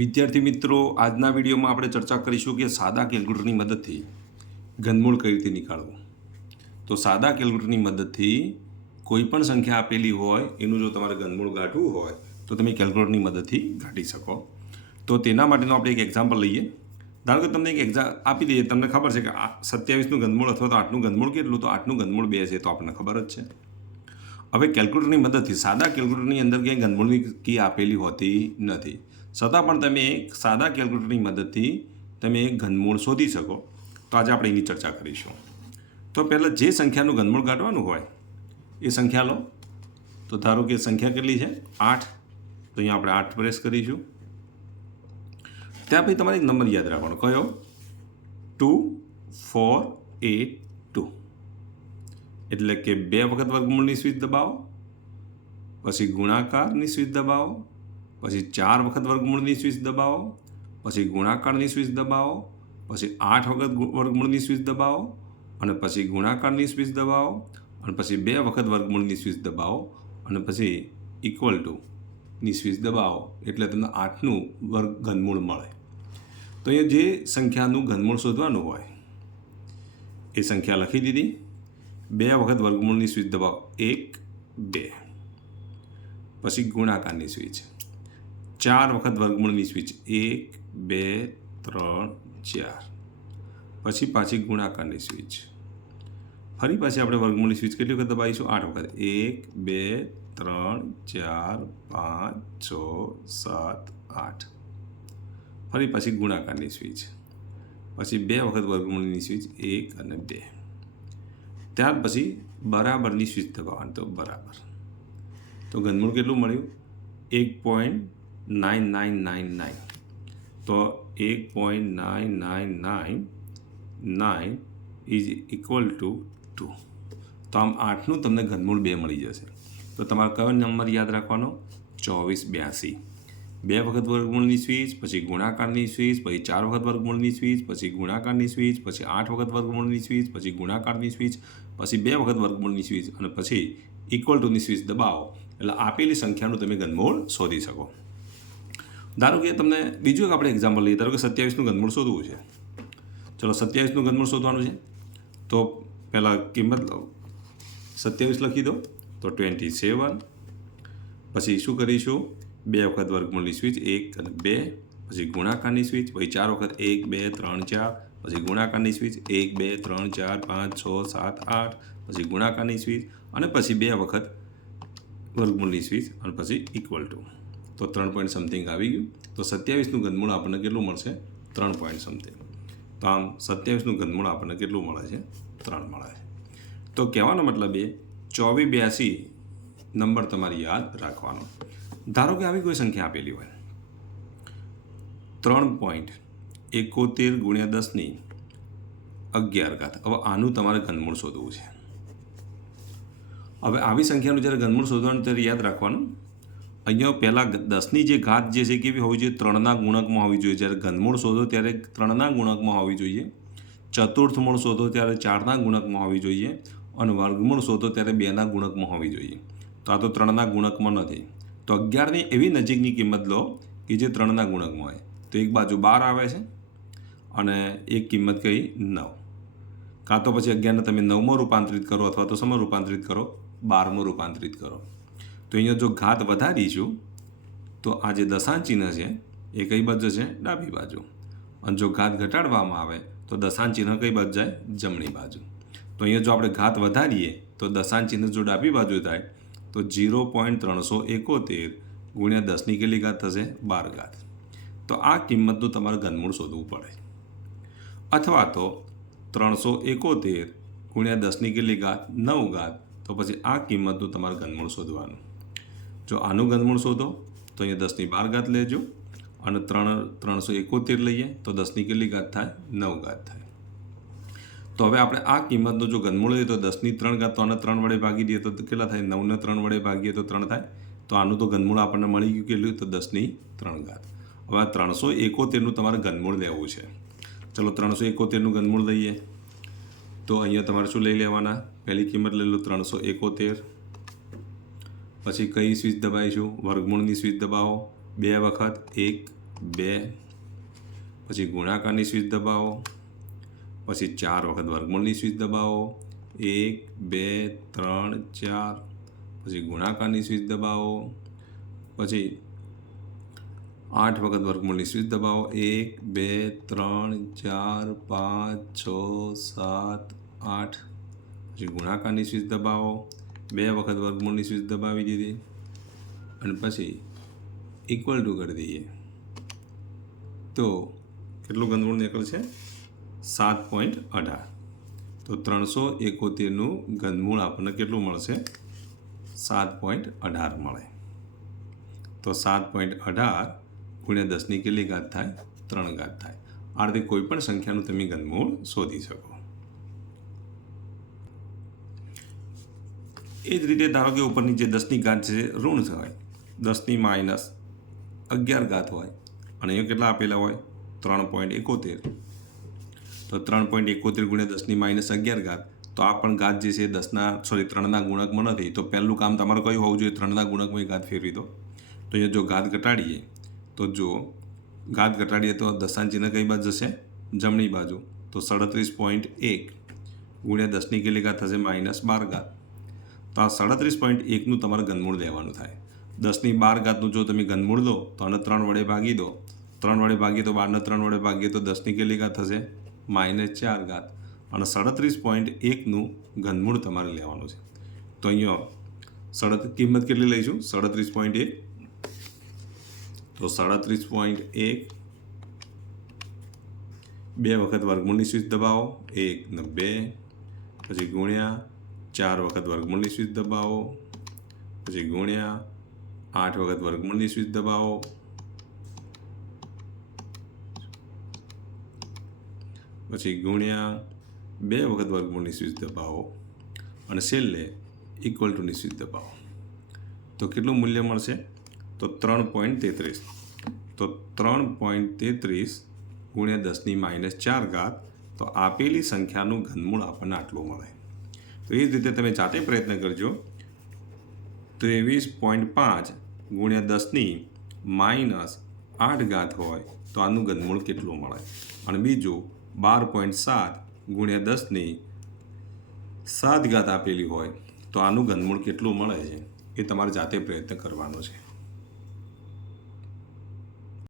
વિદ્યાર્થી મિત્રો, આજના વિડીયોમાં આપણે ચર્ચા કરીશું કે સાદા કેલ્ક્યુલેટરની મદદથી ઘનમૂળ કઈ રીતે નીકાળવું. તો સાદા કેલ્ક્યુલેટરની મદદથી કોઈ પણ સંખ્યા આપેલી હોય, એનું જો તમારે ઘનમૂળ ગાંઠવું હોય, તો તમે કેલ્ક્યુલેટરની મદદથી ગાંઠી શકો. તો તેના માટેનું આપણે એક એક્ઝામ્પલ લઈએ. ધારો કે તમને એક એક્ઝામ આપી દઈએ, તમને ખબર છે કે સત્યાવીસનું ઘનમૂળ અથવા તો આઠનું ઘનમૂળ કેટલું? તો આઠનું ઘનમૂળ બે છે, તો આપણને ખબર જ છે. હવે કેલ્ક્યુલેટરની મદદથી સાદા કેલ્ક્યુલેટરની અંદર ક્યાંય ઘનમૂળની કી આપેલી હોતી નથી. છતાં પણ તમે એક સાદા કેલ્ક્યુલેટરની મદદથી તમે એક ઘનમૂળ શોધી શકો. તો આજે આપણે એની ચર્ચા કરીશું. તો પહેલાં જે સંખ્યાનું ઘનમૂળ કાઢવાનું હોય, એ સંખ્યા લો. તો ધારો કે સંખ્યા કેટલી છે? આઠ. તો અહીંયા આપણે આઠ પ્રેસ કરીશું. ત્યાં પછી તમારે એક નંબર યાદ રાખવાનો. કયો? Two, four, eight, two. એટલે કે બે વખત વર્ગમૂળની સ્વિચ દબાવો, પછી ગુણાકારની સ્વિચ દબાવો પછી ચાર વખત વર્ગમૂળની સ્વિચ દબાવો, પછી ગુણાકારની સ્વિચ દબાવો, પછી આઠ વખત વર્ગમૂળની સ્વિચ દબાવો અને પછી ગુણાકારની સ્વિચ દબાવો અને પછી બે વખત વર્ગમૂળની સ્વિચ દબાવો અને પછી ઇક્વલ ટુ ની સ્વિચ દબાવો એટલે તમને આઠનું વર્ગ ઘનમૂળ મળે. તો એ જે સંખ્યાનું ઘનમૂળ શોધવાનું હોય, એ સંખ્યા લખી દીધી. બે વખત વર્ગમૂળની સ્વિચ દબાવો. એક, બે. પછી ગુણાકારની સ્વિચ. ચાર વખત વર્ગમૂળની સ્વિચ એક, બે, ત્રણ, ચાર. પછી પાછી ગુણાકારની સ્વિચ ફરી પાછી આપણે વર્ગમૂળની સ્વિચ કેટલી વખત દબાવીશું? આઠ વખત. એક, બે, ત્રણ, ચાર, પાંચ, છ, સાત, આઠ. ફરી પાછી ગુણાકારની સ્વિચ પછી બે વખત વર્ગમૂળની સ્વિચ એક અને બે. ત્યાર પછી બરાબરની સ્વિચ દબાવવાની. તો બરાબર. તો ઘનમૂળ કેટલું મળ્યું? એક point nine nine nine nine તો એક point nine nine nine nine is equal to two તો આમ આઠનું તમને ઘનમૂળ બે મળી જશે. તો તમારે કયો નંબર યાદ રાખવાનો? ચોવીસ બ્યાસી. બે વખત વર્ગમૂળની સ્વીચ પછી ગુણાકારની સ્વિચ પછી ચાર વખત વર્ગમૂળની સ્વીચ પછી ગુણાકારની સ્વિચ પછી આઠ વખત વર્ગમૂળની સ્વીચ પછી ગુણાકારની સ્વીચ પછી બે વખત વર્ગમૂળની સ્વિચ અને પછી ઇક્વલ ટુની સ્વિચ દબાવો. એટલે આપેલી સંખ્યાનું તમે ઘનમૂળ શોધી શકો. ધારો કે તમને બીજું એક આપણે એક્ઝામ્પલ લઈએ, ધારો કે સત્યાવીસનું ઘનમૂળ શોધવું છે. ચલો, સત્યાવીસનું ઘનમૂળ શોધવાનું છે. તો પહેલાં કિંમત સત્યાવીસ લખી દો, તો ટ્વેન્ટી સેવન પછી શું કરીશું? બે વખત વર્ગમૂળની સ્વિચ એક અને બે, પછી ગુણાકારની સ્વિચ પછી ચાર વખત એક, બે, ત્રણ, ચાર, પછી ગુણાકારની સ્વિચ એક, બે, ત્રણ, ચાર, પાંચ, છ, સાત, આઠ, પછી ગુણાકારની સ્વિચ અને પછી બે વખત વર્ગમૂળની સ્વિચ અને પછી ઇક્વલ ટુ તો ત્રણ પોઈન્ટ સમથિંગ આવી ગયું. તો સત્યાવીસનું ઘનમૂળ આપણને કેટલું મળશે? ત્રણ પોઈન્ટ સમથિંગ તો આમ સત્યાવીસનું ઘનમૂળ આપણને કેટલું મળે છે? ત્રણ મળે છે. તો કહેવાનો મતલબ એ, ચોવીસ બ્યાસી નંબર તમારે યાદ રાખવાનો. ધારો કે આવી કોઈ સંખ્યા આપેલી હોય. ત્રણ પોઈન્ટ એકોતેર ગુણ્યા દસની અગિયાર ઘાત. હવે આનું તમારે ઘનમૂળ શોધવું છે. હવે આવી સંખ્યાનું જ્યારે ઘનમૂળ શોધવાનું ત્યારે યાદ રાખવાનું. અહીંયા પહેલાં દસની જે ઘાત જે છે કેવી હોવી જોઈએ? ત્રણના ગુણકમાં હોવી જોઈએ. જ્યારે ઘનમૂળ શોધો ત્યારે ત્રણના ગુણકમાં હોવી જોઈએ. ચતુર્થ મૂળ શોધો ત્યારે ચારના ગુણકમાં હોવી જોઈએ અને વર્ગમૂળ શોધો ત્યારે બેના ગુણકમાં હોવી જોઈએ. તો આ તો ત્રણના ગુણકમાં નથી. તો અગિયારની એવી નજીકની કિંમત લો કે જે ત્રણના ગુણકમાં હોય. તો એક બાજુ બાર આવે છે અને એક કિંમત કઈ નવ. કાં તો પછી અગિયારને તમે નવમાં રૂપાંતરિત કરો અથવા તો સમા રૂપાંતરિત કરો. બારમાં રૂપાંતરિત કરો. તો અહીંયા જો ઘાત વધારીશું તો આ જે દશાંશ ચિહ્ન છે, એ કઈ બાજુ છે? ડાબી બાજુ. અને જો ઘાત ઘટાડવામાં આવે, તો દશાંશ ચિહ્ન કઈ બાજુ જાય? જમણી બાજુ. તો અહીંયા જો આપણે ઘાત વધારીએ, તો દશાંશ ચિહ્ન જો ડાબી બાજુ થાય, તો જીરો પોઈન્ટ ત્રણસો એકોતેર ગુણ્યા દસની કેટલી ઘાત થશે? બાર ઘાત. તો આ કિંમતનું તમારે ઘનમૂળ શોધવું પડે. અથવા તો ત્રણસો એકોતેર ગુણ્યા દસની કેટલી ઘાત? નવ ઘાત. તો પછી આ કિંમતનું તમારે ઘનમૂળ શોધવાનું. જો આનું ઘનમૂળ શોધો, તો અહીંયા દસની બાર ઘાત લેજો અને ત્રણ, ત્રણસો એકોતેર લઈએ, તો દસની કેટલી ઘાત થાય? નવ ઘાત થાય. તો હવે આપણે આ કિંમતનું જો ઘનમૂળ લઈએ, તો દસની ત્રણ ઘાત તો આને ત્રણ વડે ભાગી દઈએ, તો કેટલા થાય? નવને ત્રણ વડે ભાગીએ, તો ત્રણ થાય. તો આનું તો ઘનમૂળ આપણને મળી ગયું કેટલું? તો દસની ત્રણ ઘાત. હવે આ ત્રણસો એકોતેરનું તમારે ઘનમૂળ લેવું છે. ચલો ત્રણસો એકોતેરનું ઘનમૂળ લઈએ. તો અહીંયા તમારે શું લઈ લેવાના? પહેલી કિંમત લઈ લો ત્રણસો એકોતેર. પછી કઈ સ્વિચ દબાવીશું? વર્ગમૂળની સ્વિચ દબાવો. બે વખત. એક, બે. પછી ગુણાકારની સ્વિચ દબાવો. પછી ચાર વખત વર્ગમૂળની સ્વિચ દબાવો. એક, બે, ત્રણ, ચાર. પછી ગુણાકારની સ્વિચ દબાવો. પછી આઠ વખત વર્ગમૂળની સ્વિચ દબાવો. એક, બે, ત્રણ, ચાર, પાંચ, છ, સાત, આઠ. પછી ગુણાકારની સ્વિચ દબાવો. બે વખત વર્ગમૂળની સ્વિચ દબાવી દીધી અને પછી ઇક્વલ ટુ કરી દઈએ. તો કેટલું ઘનમૂળ નીકળે છે? સાત પોઈન્ટ અઢાર. તો ત્રણસો એકોતેરનું ઘનમૂળ આપણને કેટલું મળશે? સાત પોઈન્ટ અઢાર મળે. તો સાત પોઈન્ટ અઢાર ગુણ્યા દસની કેટલી ઘાત થાય? ત્રણ ઘાત થાય. આ રીતે કોઈ પણ સંખ્યાનું તમે ઘનમૂળ શોધી શકો. એ જ રીતે ધારો કે ઉપરની જે દસની ઘાત છે, ઋણ હોય દસની માઇનસ અગિયાર ઘાત હોય અને અહીંયા કેટલા આપેલા હોય? ત્રણ પોઈન્ટ એકોતેર. તો ત્રણ પોઈન્ટ એકોતેર ગુણ્યા દસની માઇનસ અગિયાર ઘાત, તો આ પણ ઘાત જે છે, દસના સોરી ત્રણના ગુણકમાં નથી. તો પહેલું કામ તમારે કયું હોવું જોઈએ? ત્રણના ગુણકમાં ઘાત ફેરવી દો. તો અહીંયા જો ઘાત ઘટાડીએ, તો જો ઘાત ઘટાડીએ તો દશાંશ ચિહ્ન કઈ બાજુ જશે? જમણી બાજુ. તો સાડત્રીસ પોઈન્ટ એક ગુણ્યા દસની કેટલી ઘાત થશે? માઇનસ બાર ઘાત. તો આ સાડત્રીસ પોઈન્ટ એકનું તમારે ઘનમૂળ લેવાનું થાય. દસની બાર ઘાતનું જો તમે ઘનમૂળ લો, તો આને ત્રણ વડે ભાગી દો. ત્રણ વડે ભાગીએ તો બારને ત્રણ વડે ભાગીએ તો દસની કેટલી ઘાત થશે? માઇનસ ચાર ઘાત. અને સાડત્રીસ પોઈન્ટ એકનું ઘનમૂળ તમારે લેવાનું છે. તો અહીંયા સડત કિંમત કેટલી લઈશું? સાડત્રીસ પોઈન્ટ એક. તો સાડત્રીસ પોઈન્ટ એક. બે વખત વર્ગમૂળની સ્વિચ દબાવો. એક ને બે. પછી ગુણ્યા ચાર વખત વર્ગમૂળની સ્વિચ દબાવો, પછી ગુણ્યા, આઠ વખત વર્ગમૂળની સ્વિચ દબાવો. પછી ગુણ્યા, બે વખત વર્ગમૂળની સ્વિચ દબાવો અને છેલ્લે ઇક્વલ ટુની સ્વિચ દબાવો. તો કેટલું મૂલ્ય મળશે? તો ત્રણ પોઈન્ટ તેત્રીસ. તો ત્રણ પોઈન્ટ તેત્રીસ ગુણ્યા દસની માઇનસ ચાર ઘાત, તો આપેલી સંખ્યાનું ઘનમૂળ આપણને આટલું મળે. તો એ જ રીતે તમે જાતે પ્રયત્ન કરજો. ત્રેવીસ પોઈન્ટ પાંચ ગુણ્યા દસની માઇનસ આઠ ઘાત હોય તો આનું ઘનમૂળ કેટલું મળે? અને બીજું, બાર પોઈન્ટ સાત ગુણ્યા દસની સાત ઘાત આપેલી હોય તો આનું ઘનમૂળ કેટલું મળે છે? એ તમારે જાતે પ્રયત્ન કરવાનો છે.